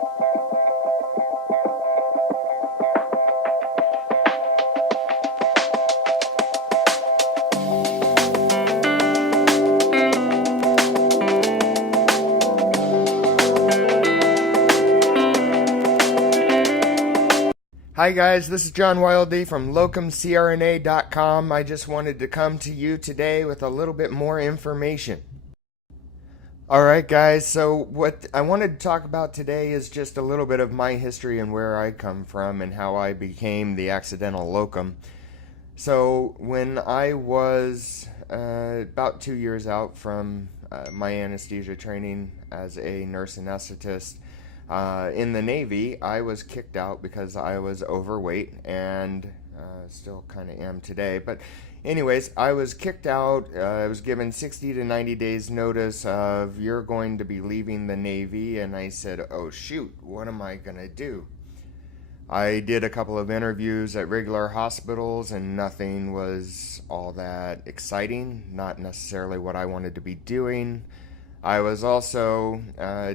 Hi guys, this is John Wildy from LocumCRNA.com. I just wanted to come to you today with a little bit more information. Alright guys, so what I wanted to talk about today is just a little bit of my history and where I come from and how I became the accidental locum. So when I was about 2 years out from my anesthesia training as a nurse anesthetist, in the Navy, I was kicked out because I was overweight and still kind of am today. But anyways, I was kicked out. I was given 60 to 90 days notice of you're going to be leaving the Navy. And I said, oh shoot, what am I going to do? I did a couple of interviews at regular hospitals and nothing was all that exciting. Not necessarily what I wanted to be doing. I was also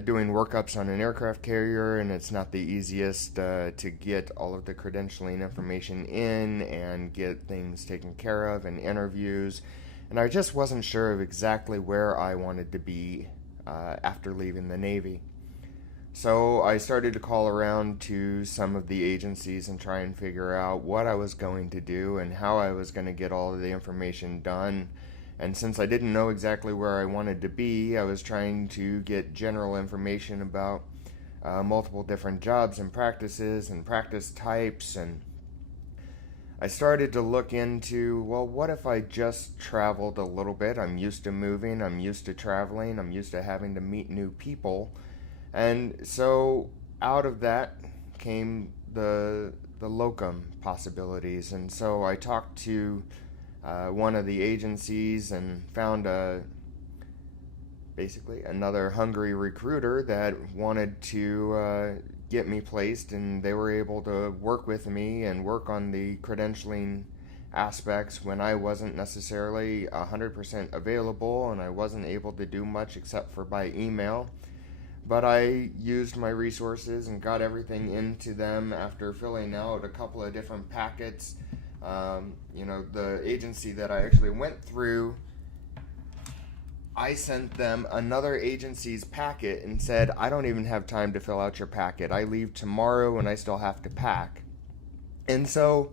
doing workups on an aircraft carrier, and it's not the easiest to get all of the credentialing information in and get things taken care of and interviews. And I just wasn't sure of exactly where I wanted to be after leaving the Navy. So I started to call around to some of the agencies and try and figure out what I was going to do and how I was going to get all of the information done. And since I didn't know exactly where I wanted to be, I was trying to get general information about multiple different jobs and practices and practice types. And I started to look into, well, what if I just traveled a little bit? I'm used to moving, I'm used to traveling, I'm used to having to meet new people. And so out of that came the locum possibilities. And so I talked to one of the agencies and found basically another hungry recruiter that wanted to get me placed, and they were able to work with me and work on the credentialing aspects when I wasn't necessarily 100% available and I wasn't able to do much except for by email. But I used my resources and got everything into them after filling out a couple of different packets. The agency that I actually went through, I sent them another agency's packet and said, I don't even have time to fill out your packet. I leave tomorrow and I still have to pack. And so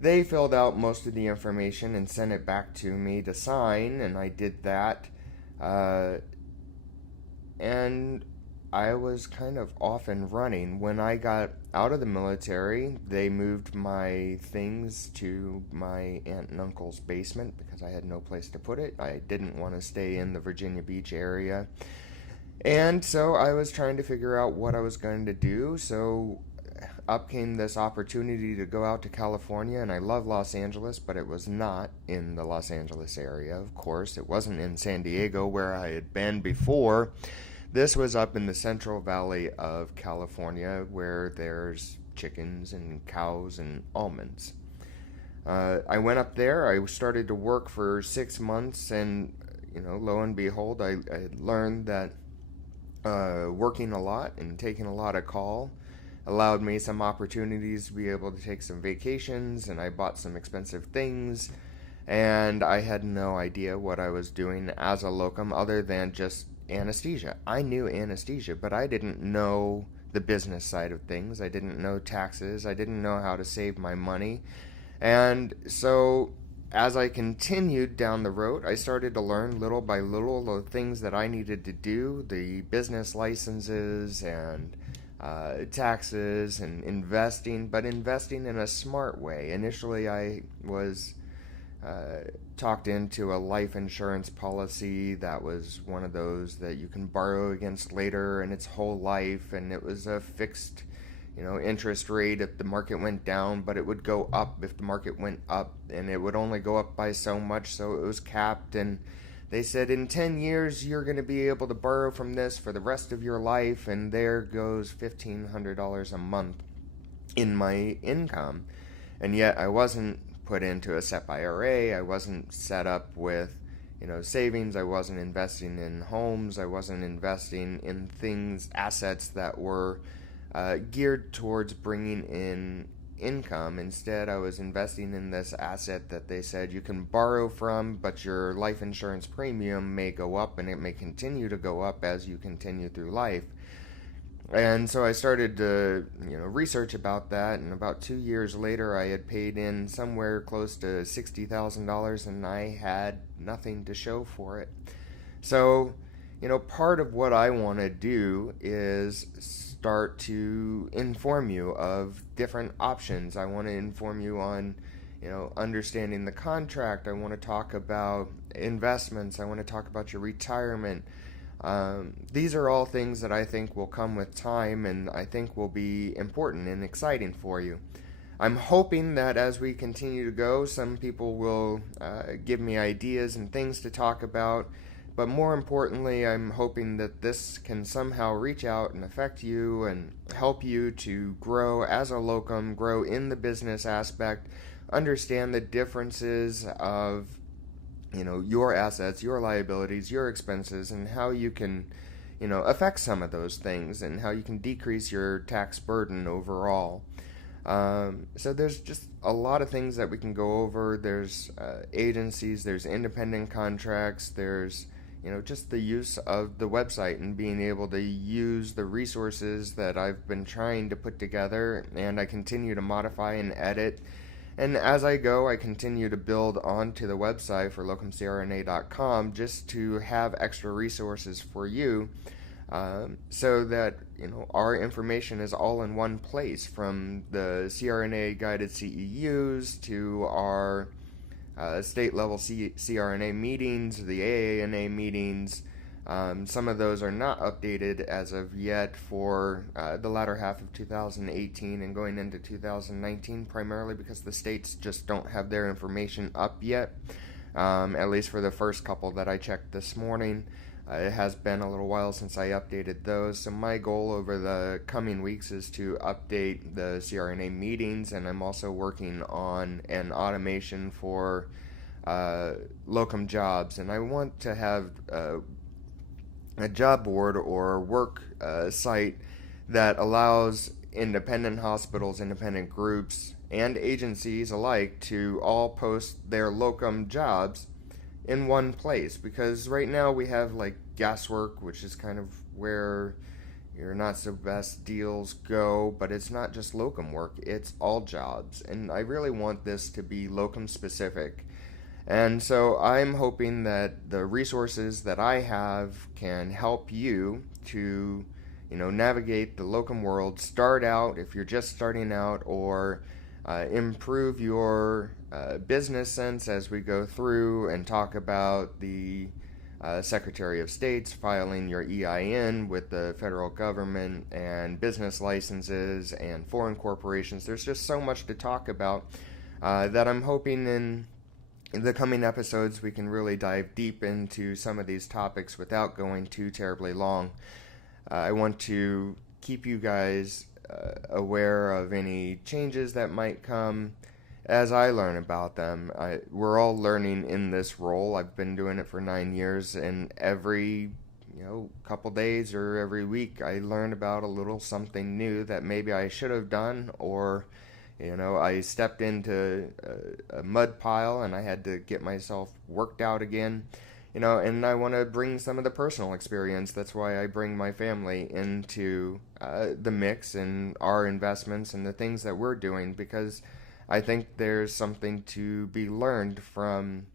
they filled out most of the information and sent it back to me to sign, and I did that. And I was kind of off and running. When I got out of the military, they moved my things to my aunt and uncle's basement because I had no place to put it. I didn't want to stay in the Virginia Beach area. And so I was trying to figure out what I was going to do. So up came this opportunity to go out to California, and I love Los Angeles, but it was not in the Los Angeles area, of course. It wasn't in San Diego where I had been before. This was up in the Central Valley of California, where there's chickens and cows and almonds. I went up there. I started to work for 6 months, and lo and behold, I learned that working a lot and taking a lot of call allowed me some opportunities to be able to take some vacations, and I bought some expensive things, and I had no idea what I was doing as a locum other than just anesthesia. I knew anesthesia, but I didn't know the business side of things. I didn't know taxes. I didn't know how to save my money. And so as I continued down the road, I started to learn little by little the things that I needed to do, the business licenses and taxes and investing, but investing in a smart way. Initially, I was talked into a life insurance policy that was one of those that you can borrow against later and it's whole life, and it was a fixed interest rate if the market went down, but it would go up if the market went up, and it would only go up by so much, so it was capped. And they said in 10 years you're going to be able to borrow from this for the rest of your life, and there goes $1,500 a month in my income. And yet I wasn't put into a SEP IRA. I wasn't set up with savings. I wasn't investing in homes. I wasn't investing in assets that were geared towards bringing in income. Instead, I was investing in this asset that they said you can borrow from, but your life insurance premium may go up, and it may continue to go up as you continue through life. And so I started to, research about that, and about 2 years later, I had paid in somewhere close to $60,000, and I had nothing to show for it. So, part of what I want to do is start to inform you of different options. I want to inform you on, understanding the contract. I want to talk about investments. I want to talk about your retirement. These are all things that I think will come with time, and I think will be important and exciting for you. I'm hoping that as we continue to go, some people will give me ideas and things to talk about, but more importantly, I'm hoping that this can somehow reach out and affect you and help you to grow as a locum, grow in the business aspect, understand the differences of your assets, your liabilities, your expenses, and how you can, affect some of those things, and how you can decrease your tax burden overall. So there's just a lot of things that we can go over. There's agencies, there's independent contracts, there's, just the use of the website and being able to use the resources that I've been trying to put together, and I continue to modify and edit. And as I go, I continue to build onto the website for LocumCRNA.com just to have extra resources for you, so that our information is all in one place, from the CRNA guided CEUs to our state level CRNA meetings, the AANA meetings. Some of those are not updated as of yet for the latter half of 2018 and going into 2019, primarily because the states just don't have their information up yet, at least for the first couple that I checked this morning. It has been a little while since I updated those, so my goal over the coming weeks is to update the CRNA meetings, and I'm also working on an automation for locum jobs, and I want to have a job board or work site that allows independent hospitals, independent groups, and agencies alike to all post their locum jobs in one place, because right now we have like guesswork, which is kind of where your not so best deals go, but it's not just locum work, it's all jobs, and I really want this to be locum specific. And so I'm hoping that the resources that I have can help you to, navigate the locum world, start out if you're just starting out, or improve your business sense as we go through and talk about the Secretary of State's filing your EIN with the federal government, and business licenses and foreign corporations. There's just so much to talk about that I'm hoping in the coming episodes we can really dive deep into some of these topics without going too terribly long. I want to keep you guys aware of any changes that might come as I learn about them. We're all learning in this role. I've been doing it for 9 years, and every couple days or every week I learn about a little something new that maybe I should have done, or I stepped into a mud pile and I had to get myself worked out again. And I want to bring some of the personal experience. That's why I bring my family into the mix and our investments and the things that we're doing, because I think there's something to be learned from,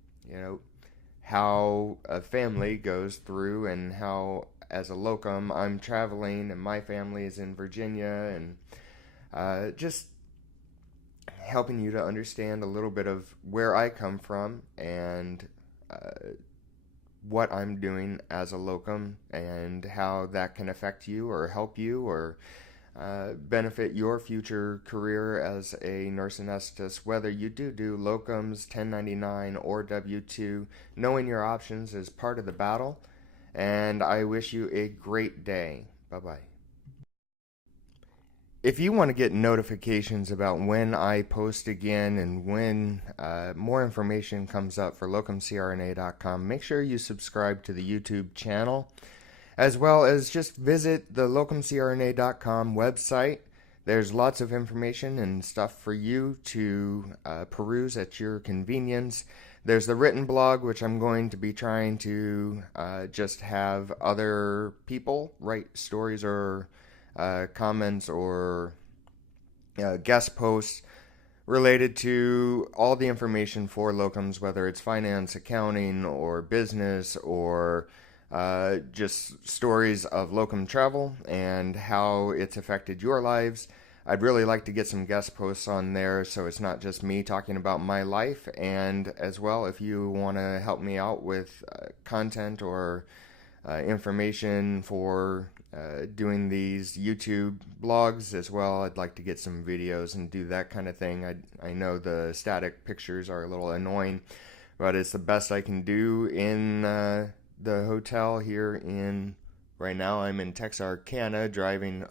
how a family goes through, and how, as a locum, I'm traveling and my family is in Virginia, and just helping you to understand a little bit of where I come from and what I'm doing as a locum, and how that can affect you or help you or benefit your future career as a nurse anesthetist, whether you do locums, 1099, or W-2. Knowing your options is part of the battle, and I wish you a great day. Bye-bye. if you want to get notifications about when I post again and when more information comes up for LocumCRNA.com, make sure you subscribe to the YouTube channel, as well as just visit the LocumCRNA.com website. There's lots of information and stuff for you to peruse at your convenience. There's the written blog, which I'm going to be trying to just have other people write stories or comments or guest posts related to all the information for locums, whether it's finance, accounting, or business, or just stories of locum travel and how it's affected your lives. I'd really like to get some guest posts on there so it's not just me talking about my life. And as well, if you want to help me out with content or information for doing these YouTube blogs as well, I'd like to get some videos and do that kind of thing. I know the static pictures are a little annoying, but it's the best I can do in the hotel here in, right now I'm in Texarkana, driving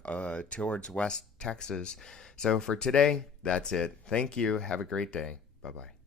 towards West Texas. So for today, that's it. Thank you. Have a great day. Bye-bye.